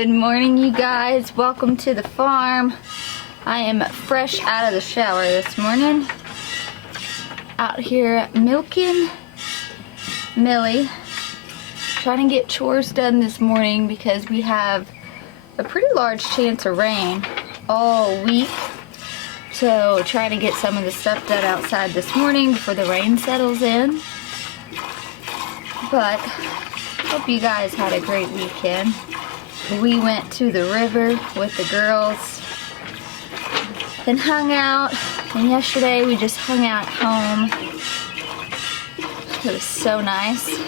Good morning, you guys. Welcome to the farm. I am fresh out of the shower this morning. Out here milking Millie. Trying to get chores done this morning because we have a pretty large chance of rain all week. So trying to get some of the stuff done outside this morning before the rain settles in. But hope you guys had a great weekend. We went to the river with the girls and hung out. And yesterday we just hung out at home. It was so nice.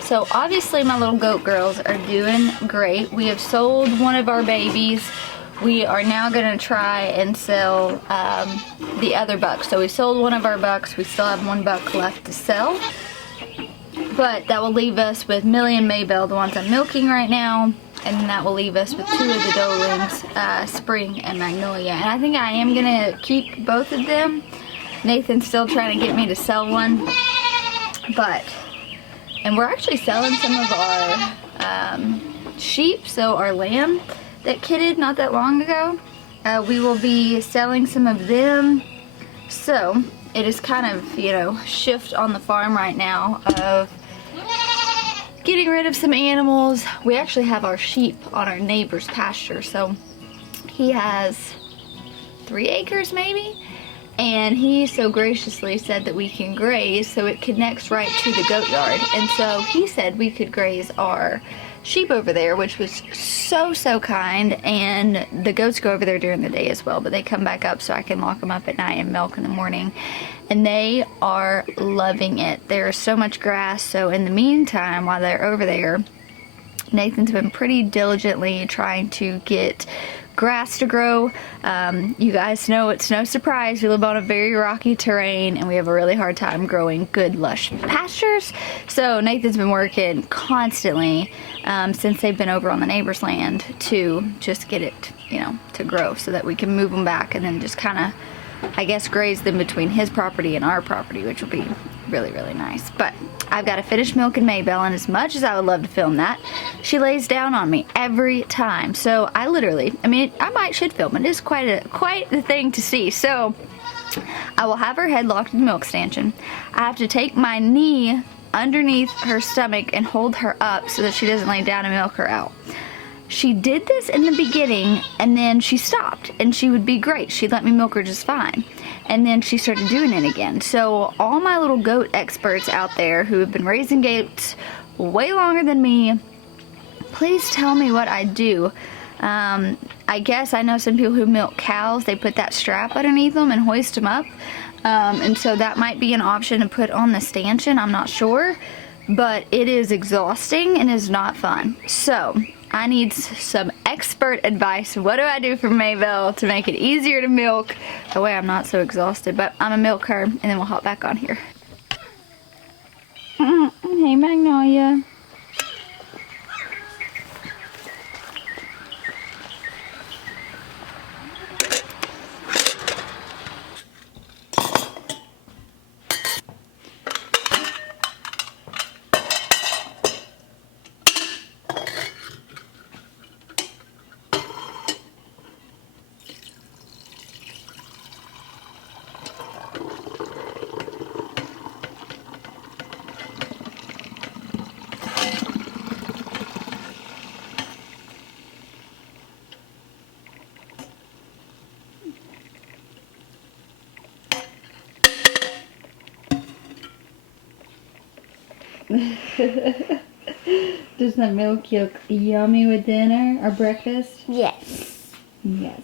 So obviously my little goat girls are doing great. We have sold one of our babies. We are now going to try and sell the other buck. So we sold one of our bucks. We still have one buck left to sell. But that will leave us with Millie and Maybelle, the ones I'm milking right now. And then that will leave us with two of the doelings, Spring and Magnolia. And I think I am going to keep both of them. Nathan's still trying to get me to sell one. And we're actually selling some of our sheep, so our lamb that kidded not that long ago. We will be selling some of them. So it is kind of, you know, shift on the farm right now of getting rid of some animals. We actually have our sheep on our neighbor's pasture, so he has 3 acres maybe, and he so graciously said that we can graze, so it connects right to the goat yard. And so he said we could graze our sheep over there, which was so kind. And the goats go over there during the day as well, but they come back up so I can lock them up at night and milk in the morning, and they are loving it. There's so much grass, so in the meantime while they're over there, Nathan's been pretty diligently trying to get grass to grow. You guys know it's no surprise we live on a very rocky terrain and we have a really hard time growing good lush pastures. So Nathan's been working constantly since they've been over on the neighbor's land to just get it, you know, to grow so that we can move them back and then just kind of, I guess, graze them between his property and our property, which will be really nice. But I've got to finish milking Maybelle, and as much as I would love to film that, she lays down on me every time. So I literally, I mean, I should film it. It's quite the thing to see. So I will have her head locked in the milk stanchion. I have to take my knee underneath her stomach and hold her up so that she doesn't lay down and milk her out. She did this in the beginning, and then she stopped, and she would be great. She'd let me milk her just fine. And then she started doing it again. So all my little goat experts out there who have been raising goats way longer than me, please tell me what I do. I guess I know some people who milk cows, they put that strap underneath them and hoist them up. And so that might be an option to put on the stanchion, I'm not sure. But it is exhausting and is not fun. So I need some expert advice. What do I do for Maybelle to make it easier to milk? That way I'm not so exhausted. But I'm gonna milk her and then we'll hop back on here. Hey Magnolia. Does that milk look yummy with dinner or breakfast? Yes. Yes.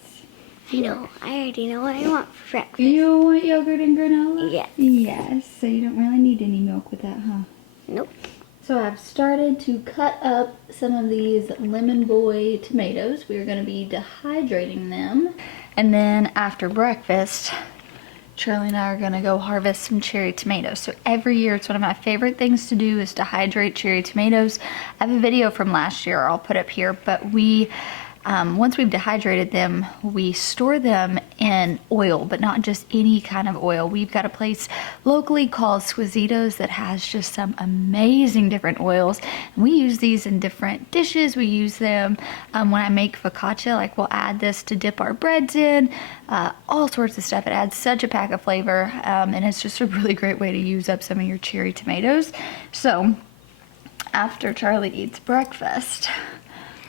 I know. I already know what I want for breakfast. You want yogurt and granola? Yes. Yes. So you don't really need any milk with that, huh? Nope. So I've started to cut up some of these Lemon Boy tomatoes. We're going to be dehydrating them. And then after breakfast, Charlie and I are gonna go harvest some cherry tomatoes. So every year, it's one of my favorite things to do is to hydrate cherry tomatoes. I have a video from last year I'll put up here, but we once we've dehydrated them, we store them in oil, but not just any kind of oil. We've got a place locally called Squisitos that has just some amazing different oils. And we use these in different dishes. We use them when I make focaccia, like we'll add this to dip our breads in, all sorts of stuff. It adds such a pack of flavor, and it's just a really great way to use up some of your cherry tomatoes. So after Charlie eats breakfast,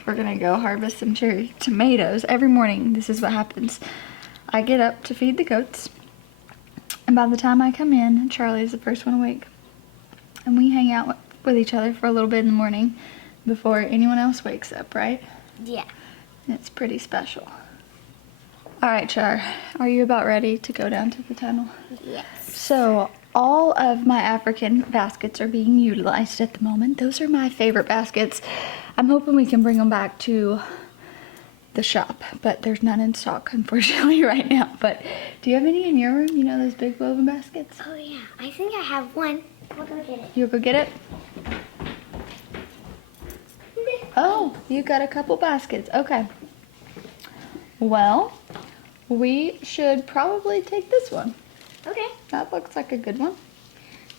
we're gonna go harvest some cherry tomatoes. Every morning, this is what happens. I get up to feed the goats, and by the time I come in, Charlie's the first one awake. And we hang out with each other for a little bit in the morning before anyone else wakes up, right? Yeah. It's pretty special. All right, Char, are you about ready to go down to the tunnel? Yes. So, all of my African baskets are being utilized at the moment. Those are my favorite baskets. I'm hoping we can bring them back to the shop, but there's none in stock, unfortunately, right now. But do you have any in your room? You know those big woven baskets? Oh yeah, I think I have one. We'll go get it. You'll go get it? Oh, you got a couple baskets. Okay. Well, we should probably take this one. Okay. That looks like a good one.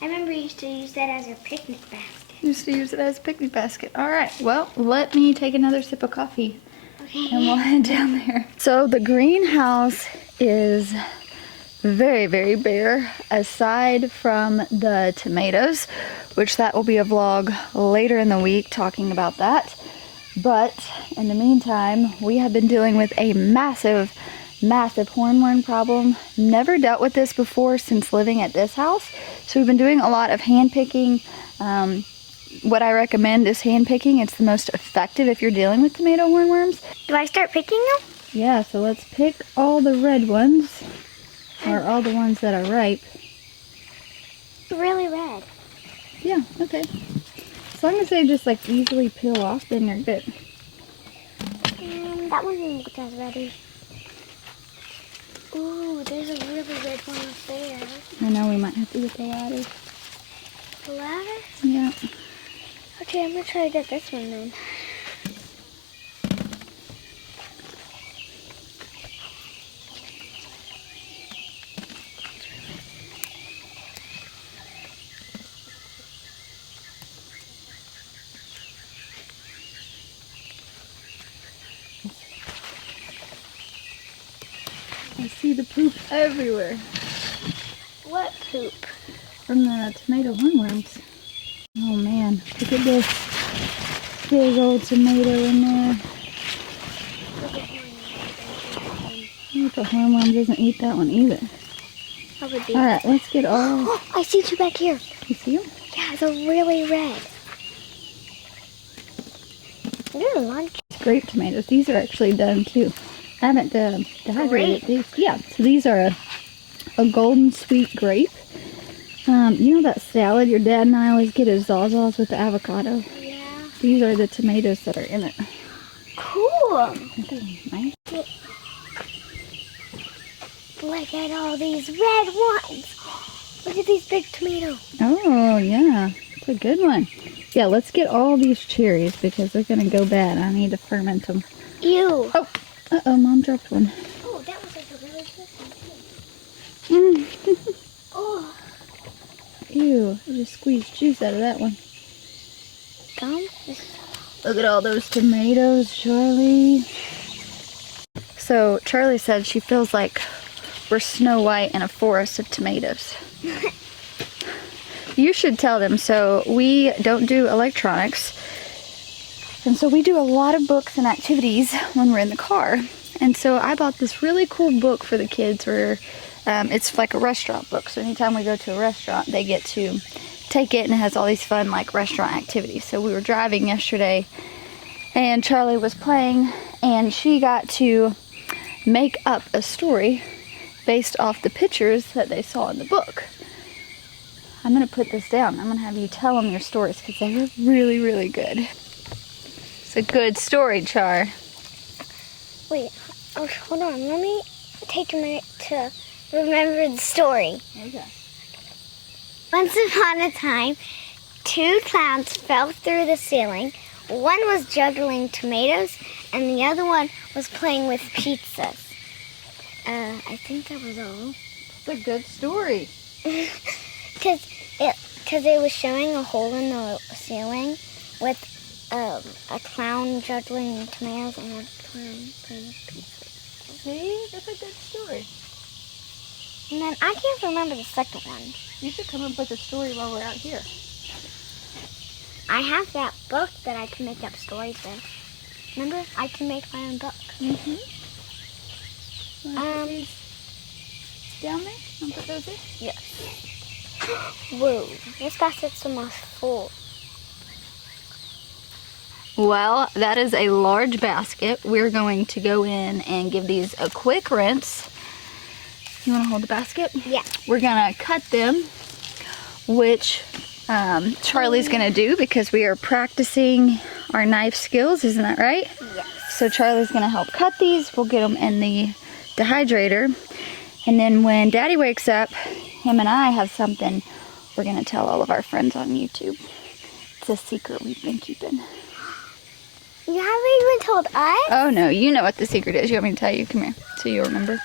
I remember you used to use that as a picnic basket. Used to use it as a picnic basket. All right, well, let me take another sip of coffee Okay. and we'll head down there. So the greenhouse is very, very bare aside from the tomatoes, which that will be a vlog later in the week talking about that. But in the meantime, we have been dealing with a massive hornworm problem. Never dealt with this before since living at this house. So we've been doing a lot of hand picking. What I recommend is hand picking. It's the most effective if you're dealing with tomato hornworms. Do I start picking them? Yeah, so let's pick all the red ones, or all the ones that are ripe. Really red. Yeah, okay. As long as they just like easily peel off, then you're good. That one didn't look as ready. Ooh, there's a really red one up there. I know we might have to get the ladder. The ladder? Yeah. Okay, I'm gonna try to get this one then. I see the poop everywhere What poop? from the tomato hornworms. Oh man, look at this big old tomato in there. I hope the hornworm doesn't eat that one either. Probably. Alright, let's get all... Oh, I see two back here. You see them? Yeah, they're really red. They're lunch. Grape tomatoes. These are actually done too. I haven't dehydrated these. Yeah, so these are a golden sweet grape. You know that salad your dad and I always get as Zawzaws with the avocado? Yeah. These are the tomatoes that are in it. Cool. Nice. Look at all these red ones. Look at these big tomatoes. Oh, yeah. It's a good one. Yeah, let's get all these cherries because they're going to go bad. I need to ferment them. Ew. Oh, uh-oh, Mom dropped one. Oh, that was like a really good one too. Oh. Ew, I just squeezed juice out of that one. Gum? Look at all those tomatoes, Charlie. So, Charlie said she feels like we're Snow White in a forest of tomatoes. You should tell them. So, we don't do electronics. And so we do a lot of books and activities when we're in the car. And so I bought this really cool book for the kids where it's like a restaurant book. So anytime we go to a restaurant, they get to take it and it has all these fun like restaurant activities. So we were driving yesterday and Charlie was playing and she got to make up a story based off the pictures that they saw in the book. I'm going to put this down. I'm going to have you tell them your stories because they were really, really good. It's a good story, Char. Wait, hold on. Let me take a minute to remember the story. Okay. Once upon a time, two clowns fell through the ceiling. One was juggling tomatoes, and the other one was playing with pizzas. I think that was all. It's a good story. Because it was showing a hole in the ceiling with a clown juggling tomatoes and a clown playing with pizza. See? That's a good story. And then I can't remember the second one. You should come up with a story while we're out here. I have that book that I can make up stories with. Remember? I can make my own book. Mm-hmm. Down there? I'll put those in? Yes. Whoa, this basket's almost full. Well, that is a large basket. We're going to go in and give these a quick rinse. You want to hold the basket? Yeah. We're going to cut them, which Charlie's going to do because we are practicing our knife skills. Isn't that right? Yes. So Charlie's going to help cut these. We'll get them in the dehydrator. And then when Daddy wakes up, him and I have something we're going to tell all of our friends on YouTube. It's a secret we've been keeping. You haven't even told us? Oh no, you know what the secret is. You want me to tell you? Come here, so you'll remember.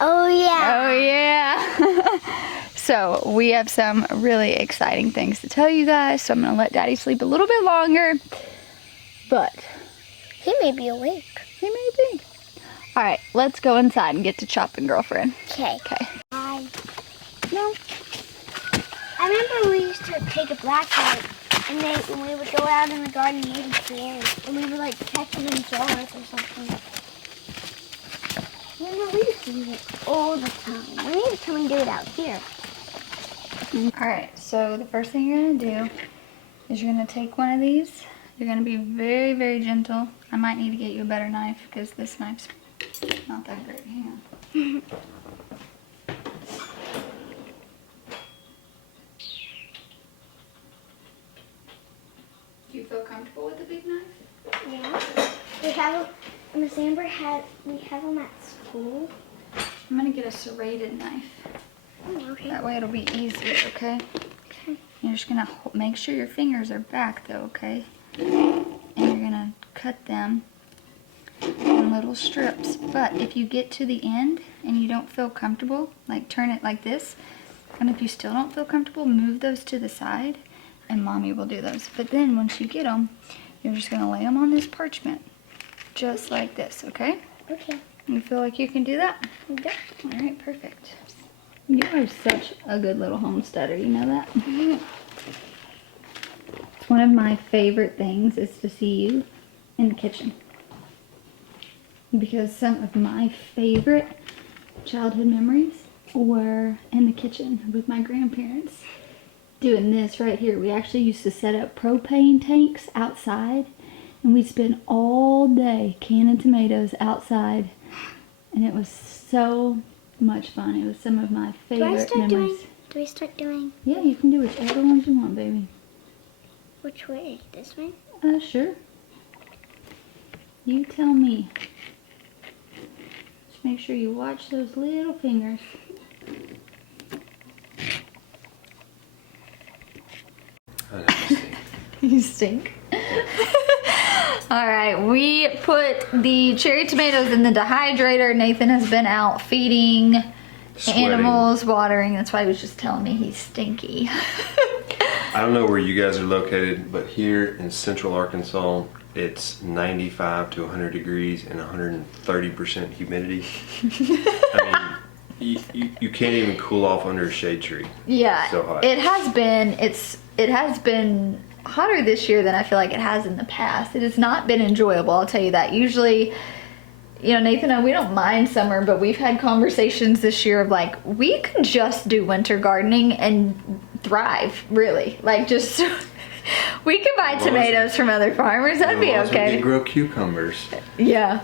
Oh yeah. Oh yeah. So we have some really exciting things to tell you guys. So I'm gonna let Daddy sleep a little bit longer, but He may be awake. he may be. All right, let's go inside and get to chopping, girlfriend. Okay. Okay. Bye. No. I remember we used to take a blacklight and we would go out in the garden and eat berries. And we would like catch them in jars or something. Remember, we used to do it all the time. We need to come and do it out here. All right, so the first thing you're gonna do is you're gonna take one of these. You're gonna be very, very gentle. I might need to get you a better knife because this knife's not that great. Hang on. Do you feel comfortable with a big knife? Yeah. We have Miss Amber we have them at school. I'm gonna get a serrated knife. Oh, okay. That way it'll be easier, okay? You're just gonna make sure your fingers are back though, okay? And you're gonna cut them in little strips. But if you get to the end and you don't feel comfortable, like turn it like this. And if you still don't feel comfortable, move those to the side and Mommy will do those. But then once you get them, you're just gonna lay them on this parchment. Just like this, okay? Okay. You feel like you can do that? Yep. All right, perfect. You are such a good little homesteader, you know that? It's one of my favorite things is to see you in the kitchen. Because some of my favorite childhood memories were in the kitchen with my grandparents. Doing this right here. We actually used to set up propane tanks outside and we'd spend all day canning tomatoes outside. And it was so much fun. It was some of my favorite memories. Do we start doing? Yeah, you can do whichever ones you want, baby. Which way? This way? Sure. You tell me. Just make sure you watch those little fingers. I know you stink. You stink. All right, we put the cherry tomatoes in the dehydrator. Nathan has been out feeding Sweating. animals, watering. That's why he was just telling me he's stinky. I don't know where you guys are located, but here in central Arkansas, it's 95 to 100 degrees and 130% humidity. I mean, you can't even cool off under a shade tree. Yeah, So hot. it has been hotter this year than I feel like it has in the past. It has not been enjoyable, I'll tell you that. Usually, you know, Nathan and I, we don't mind summer, but we've had conversations this year of like, we could just do winter gardening and thrive, really. Like just, we could buy tomatoes from other farmers, that'd be Otherwise, we okay. could grow cucumbers. Yeah.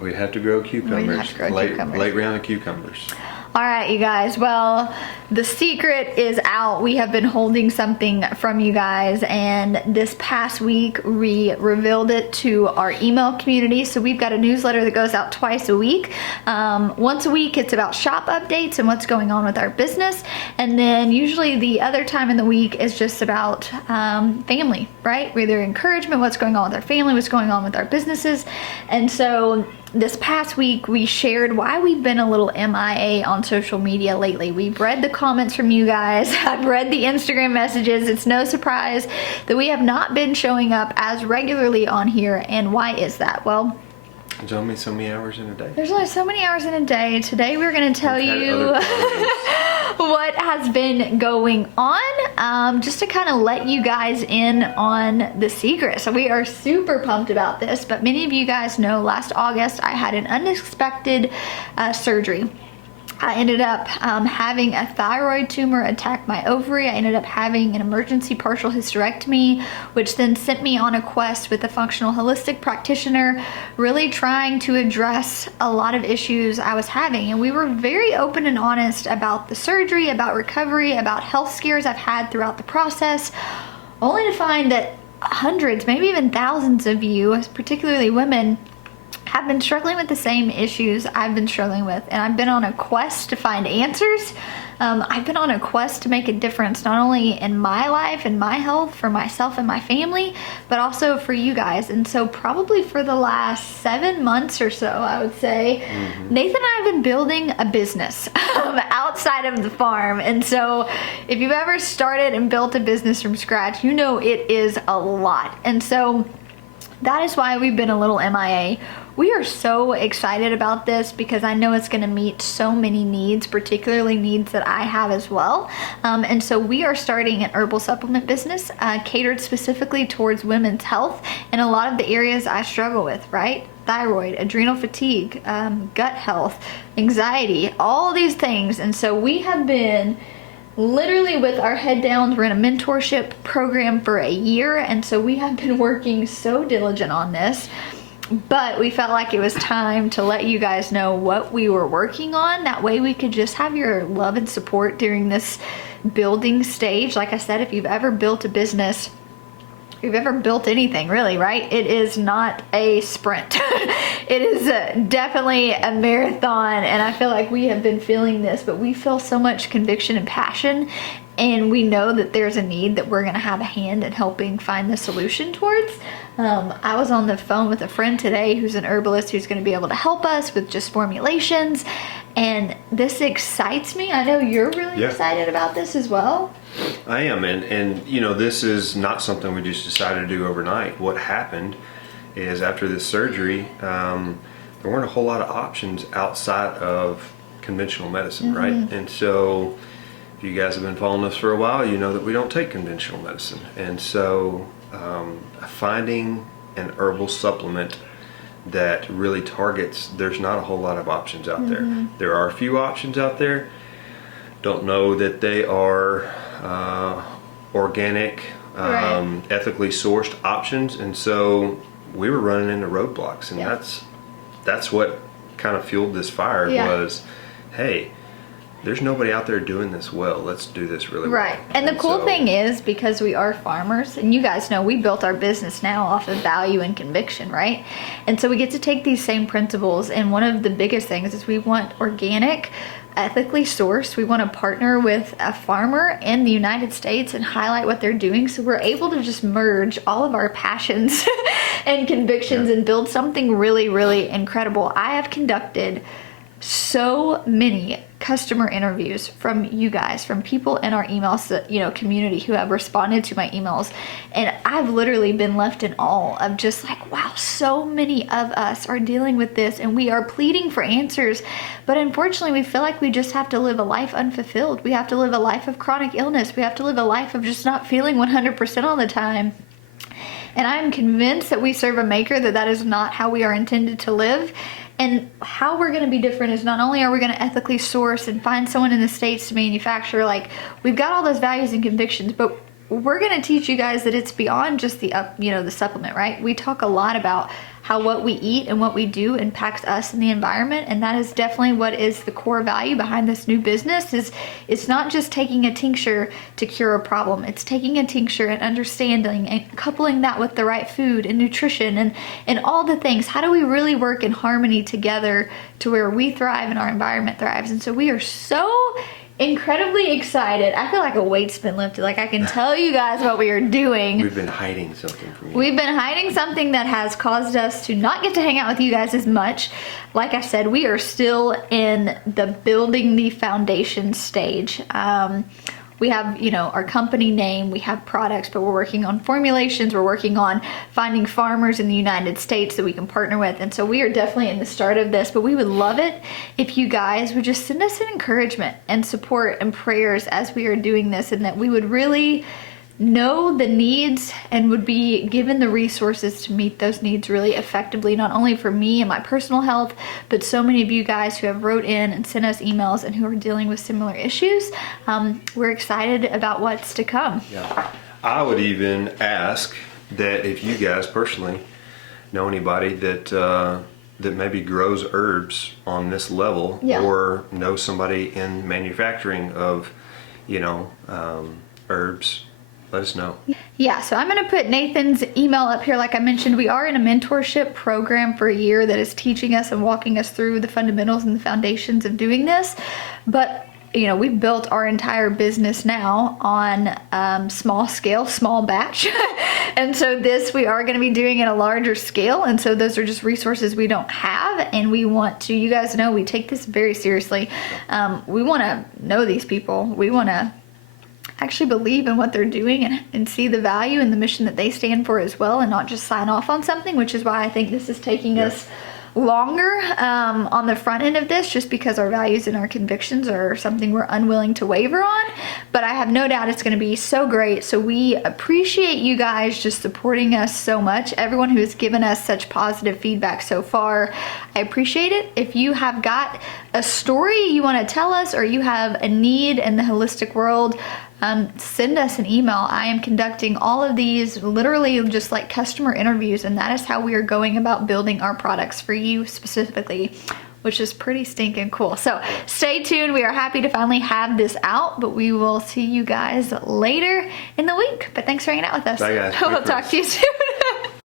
We'd have to grow cucumbers. We'd have to grow late, cucumbers. Late round of cucumbers. All right, you guys. Well, the secret is out. We have been holding something from you guys, and this past week we revealed it to our email community. So we've got a newsletter that goes out twice a week. Once a week, it's about shop updates and what's going on with our business. And then usually the other time in the week is just about family, right? Either encouragement, what's going on with our family, what's going on with our businesses. And so this past week, we shared why we've been a little MIA on social media lately. We've read the comments from you guys. I've read the Instagram messages. It's no surprise that we have not been showing up as regularly on here. And why is that? Well, there's only so many hours in a day. There's only so many hours in a day. Today we're going to tell you what has been going on, just to kind of let you guys in on the secret. So we are super pumped about this, but many of you guys know last August I had an unexpected surgery. I ended up having a thyroid tumor attack my ovary. I ended up having an emergency partial hysterectomy, which then sent me on a quest with a functional holistic practitioner, really trying to address a lot of issues I was having. And we were very open and honest about the surgery, about recovery, about health scares I've had throughout the process, only to find that hundreds, maybe even thousands of you, particularly women, have been struggling with the same issues I've been struggling with, and I've been on a quest to find answers. I've been on a quest to make a difference, not only in my life and my health, for myself and my family, but also for you guys. And so probably for the last 7 months or so, I would say, Nathan and I have been building a business outside of the farm. And so if you've ever started and built a business from scratch, you know it is a lot. And so that is why we've been a little MIA. We are so excited about this because I know it's going to meet so many needs, particularly needs that I have as well. And so we are starting an herbal supplement business catered specifically towards women's health and a lot of the areas I struggle with, right? Thyroid, adrenal fatigue, gut health, anxiety, all these things. And so we have been literally with our head down. We're in a mentorship program for a year, and so we have been working so diligent on this. But we felt like it was time to let you guys know what we were working on. That way we could just have your love and support during this building stage. Like I said, if you've ever built a business, if you've ever built anything really, right? It is not a sprint. It is definitely a marathon, and I feel like we have been feeling this, but we feel so much conviction and passion, and we know that there's a need that we're going to have a hand in helping find the solution towards. I was on the phone with a friend today who's an herbalist who's going to be able to help us with just formulations, and this excites me. I know you're really excited about this as well. I am, and you know, this is not something we just decided to do overnight. What happened is after this surgery, there weren't a whole lot of options outside of conventional medicine, right? And so if you guys have been following us for a while, you know that we don't take conventional medicine. And so finding an herbal supplement that really targets, there's not a whole lot of options out there. There are a few options out there. Don't know that they are organic, ethically sourced options, and so we were running into roadblocks, and that's what kind of fueled this fire. Was, hey, there's nobody out there doing this well. Let's do this really well. Right. And the cool thing is, because we are farmers, and you guys know we built our business now off of value and conviction, right? And so we get to take these same principles, and one of the biggest things is we want organic, ethically sourced. We want to partner with a farmer in the United States and highlight what they're doing, so we're able to just merge all of our passions and convictions and build something really, really incredible. I have conducted so many customer interviews from you guys, from people in our emails, community who have responded to my emails, and I've literally been left in awe of just like, wow, so many of us are dealing with this and we are pleading for answers, but unfortunately we feel like we just have to live a life unfulfilled. We have to live a life of chronic illness. We have to live a life of just not feeling 100% all the time. And I'm convinced that we serve a maker that is not how we are intended to live. And how we're going to be different is not only are we going to ethically source and find someone in the States to manufacture, like, we've got all those values and convictions, but we're going to teach you guys that it's beyond just the the supplement, right? We talk a lot about how what we eat and what we do impacts us and the environment. And that is definitely what is the core value behind this new business. Is it's not just taking a tincture to cure a problem. It's taking a tincture and understanding and coupling that with the right food and nutrition and all the things. How do we really work in harmony together to where we thrive and our environment thrives? And so we are so incredibly excited. I feel like a weight's been lifted. Like I can tell you guys what we are doing. We've been hiding something from you. We've been hiding something that has caused us to not get to hang out with you guys as much. Like I said, we are still in the building the foundation stage. We have, you know, our company name, we have products, but we're working on formulations, we're working on finding farmers in the United States that we can partner with. And so we are definitely in the start of this, but we would love it if you guys would just send us an encouragement and support and prayers as we are doing this, and that we would really know the needs and would be given the resources to meet those needs really effectively, not only for me and my personal health, but so many of you guys who have wrote in and sent us emails and who are dealing with similar issues. We're excited about what's to come. Yeah. I would even ask that if you guys personally know anybody that that maybe grows herbs on this level, Yeah. or know somebody in manufacturing of, you know, herbs, let us know. Yeah, so I'm going to put Nathan's email up here. Like I mentioned, we are in a mentorship program for a year that is teaching us and walking us through the fundamentals and the foundations of doing this. But, you know, we've built our entire business now on small scale, small batch. And so this, we are going to be doing at a larger scale. And so those are just resources we don't have. And we want to, you guys know, we take this very seriously. We want to know these people. We want to actually believe in what they're doing and see the value and the mission that they stand for as well, and not just sign off on something, which is why I think this is taking us longer on the front end of this, just because our values and our convictions are something we're unwilling to waver on. But I have no doubt it's going to be so great. So we appreciate you guys just supporting us so much. Everyone who has given us such positive feedback so far, I appreciate it. If you have got a story you want to tell us, or you have a need in the holistic world, send us an email. I am conducting all of these literally just like customer interviews, and that is how we are going about building our products for you specifically, which is pretty stinking cool. So stay tuned. We are happy to finally have this out, but we will see you guys later in the week. But thanks for hanging out with us. Bye, guys. We'll talk to you soon.